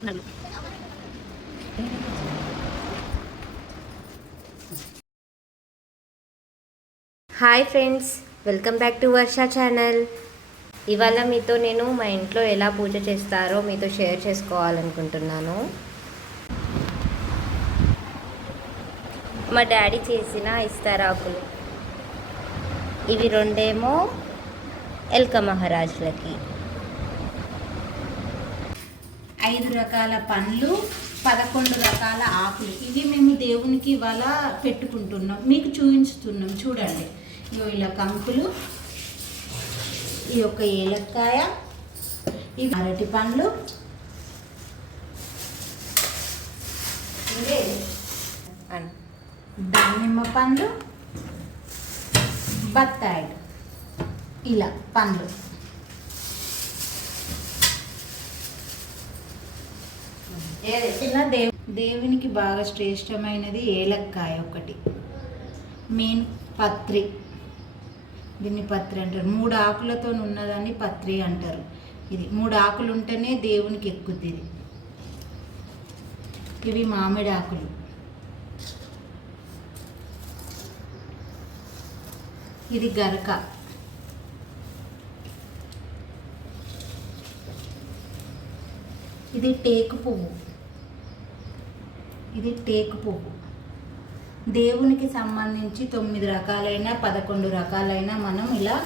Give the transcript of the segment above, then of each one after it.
Hi friends, welcome back to Varsha channel. ఇవాళ మీతో నేను మా ఇంట్లో ఎలా పూజ చేస్తారో మీతో షేర్ చేసుకోవాలనుకుంటున్నాను. మా డాడీ చేసిన ఇస్తారాకులు ఇవి రెండేమో ఎల్క మహారాజులకి, 5 రకాల పండ్లు, 11 రకాల ఆకులు. ఇవి మేము దేవునికి ఇవాళ పెట్టుకుంటున్నాం, మీకు చూపించుతున్నాం. చూడండి, ఇలా కంకులు, ఈ యొక్క ఏలక్కాయ, ఇవి అరటి పండ్లు, దానిమ్మ పండ్లు, బత్తాయిలు, ఇలా పండ్లు. ఇలా దేవునికి బాగా శ్రేష్టమైనది ఏలక్కాయ ఒకటి, మెయిన్ పత్రి. దీన్ని పత్రి అంటారు. 3 ఆకులతో ఉన్నదాన్ని పత్రి అంటారు. ఇది 3 ఆకులు ఉంటేనే దేవునికి ఎక్కుతుంది. ఇవి మామిడి ఆకులు. ఇది గరక. ఇది టేకు పువ్వు. ఇది టేకు పువ్వు. దేవునికి సంబంధించి 9 రకాలైన 11 రకాలైన మనం ఇలా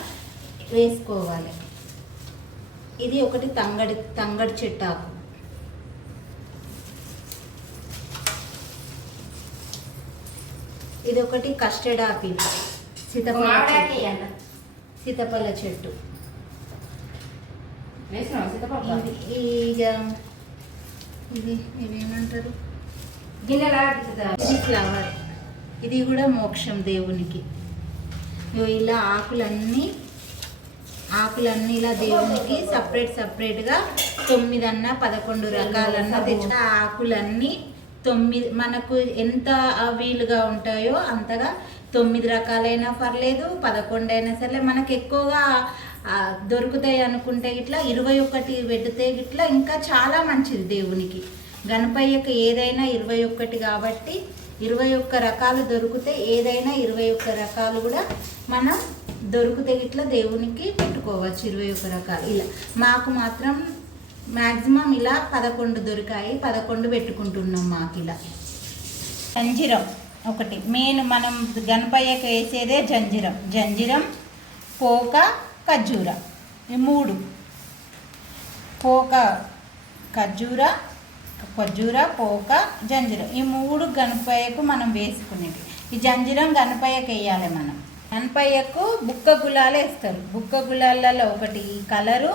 వేసుకోవాలి. ఇది ఒకటి తంగడి చెట్టాకు. ఇది ఒకటి కస్టర్డ్ ఆపిల్, సీతపల్ల చెట్టు. ఇవేమంటారు, ఇది ఫ్లవర్. ఇది కూడా మోక్షం దేవునికి. ఇలా ఆకులన్నీ ఇలా దేవునికి సపరేట్గా 9 అన్నా 11 రకాలన్నా తెచ్చిన ఆకులన్నీ 9 మనకు ఎంత వీలుగా ఉంటాయో అంతగా 9 రకాలైనా పర్లేదు, 11 అయినా సరే. మనకు ఎక్కువగా దొరుకుతాయి అనుకుంటే ఇట్లా 21 పెడితే ఇట్లా ఇంకా చాలా మంచిది దేవునికి. గణపయ్యకు ఏదైనా 21 కాబట్టి 21 రకాలు దొరికితే ఏదైనా 21 రకాలు కూడా మనం దొరికితే ఇట్లా దేవునికి పెట్టుకోవచ్చు. 21 రకాలు ఇలా. మాకు మాత్రం మ్యాక్సిమం ఇలా 11 దొరికాయి, 11 పెట్టుకుంటున్నాం. మాకు ఇలా జంజిరం ఒకటి మెయిన్. మనం గణపయ్యకు వేసేదే జంజిరం, పోక, ఖర్జూర. ఈ 3 పోక, ఖర్జూర, పోక, జంజిరం. ఈ 3 గణపయ్యకు మనం వేసుకునేది. ఈ జంజిరం గణపయ్యకు వేయాలి. మనం గణపయ్యకు బుక్క గులాలు వేస్తారు. బుక్క గులాలలో ఒకటి కలరు,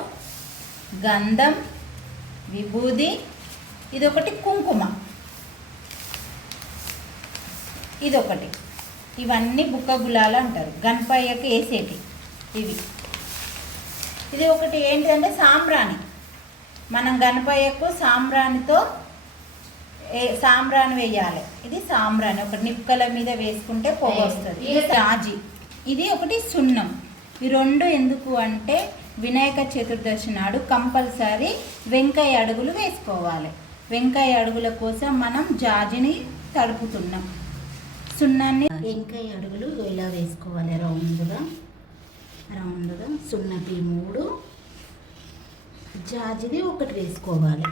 గంధం, విభూది, ఇదొకటి కుంకుమ, ఇదొకటి. ఇవన్నీ బుక్క గులాలు అంటారు, గణపయ్యకు వేసేటి ఇవి. ఇది ఒకటి ఏంటంటే సాంబ్రాణి. మనం గణపయ్యకు సాంబ్రాణి వేయాలి. ఇది సాంబ్రాణి. ఒకటి నిప్పుకల మీద వేసుకుంటే పొగ వస్తుంది. ఇది రాజీ. ఇది ఒకటి సున్నం. ఈ 2 ఎందుకు అంటే వినాయక చతుర్దశి నాడు కంపల్సరీ వెంకయ్య అడుగులు వేసుకోవాలి. వెంకయ్య అడుగుల కోసం మనం జాజిని తడుపుతున్నాం. సున్నాన్ని వెంకయ్య అడుగులు ఇలా వేసుకోవాలి. రౌండ్గా సున్నటి 3, జాజిది ఒకటి వేసుకోవాలి.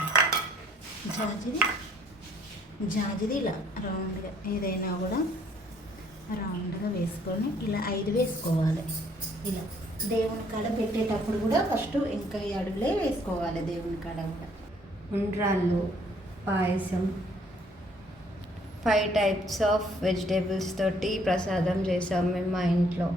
జాజిది ఇలా రౌండ్గా ఏదైనా కూడా రౌండ్గా వేసుకొని ఇలా 5 వేసుకోవాలి. ఇలా దేవుని కాడ పెట్టేటప్పుడు కూడా ఫస్ట్ వెంకయ్య అడుగులే వేసుకోవాలి. దేవుని కాడ కూడా ఉండ్రాళ్ళు, పాయసం, 5 టైప్స్ ఆఫ్ వెజిటేబుల్స్ తోటి ప్రసాదం చేసాం మేము మా ఇంట్లో.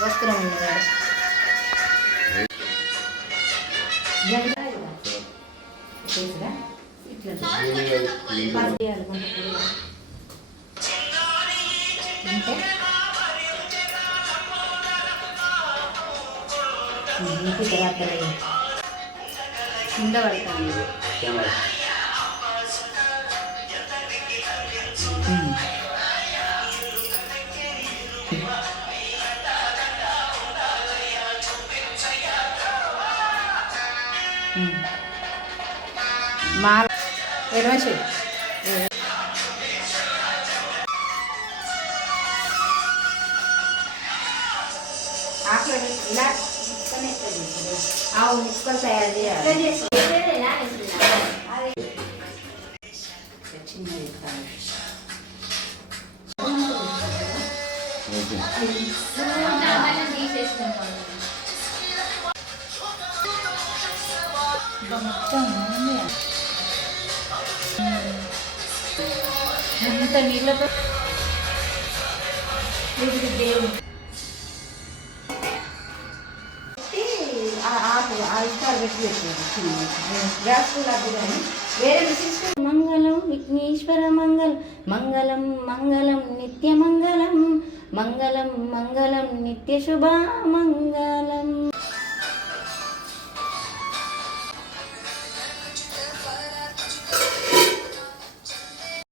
వస్త్రం ఉన్నవాడు ఇట్లా అంటే కింద పడతాను. మాల ఎడమచి ఇలా ముక్కలు తయారు చేయాలి. ఇంత నీళ్ళతో దేవుడు మంగళం విఘ్నేశ్వర మంగళం మంగళం మంగళం నిత్య మంగళం మంగళం మంగళం నిత్య శుభ మంగళం.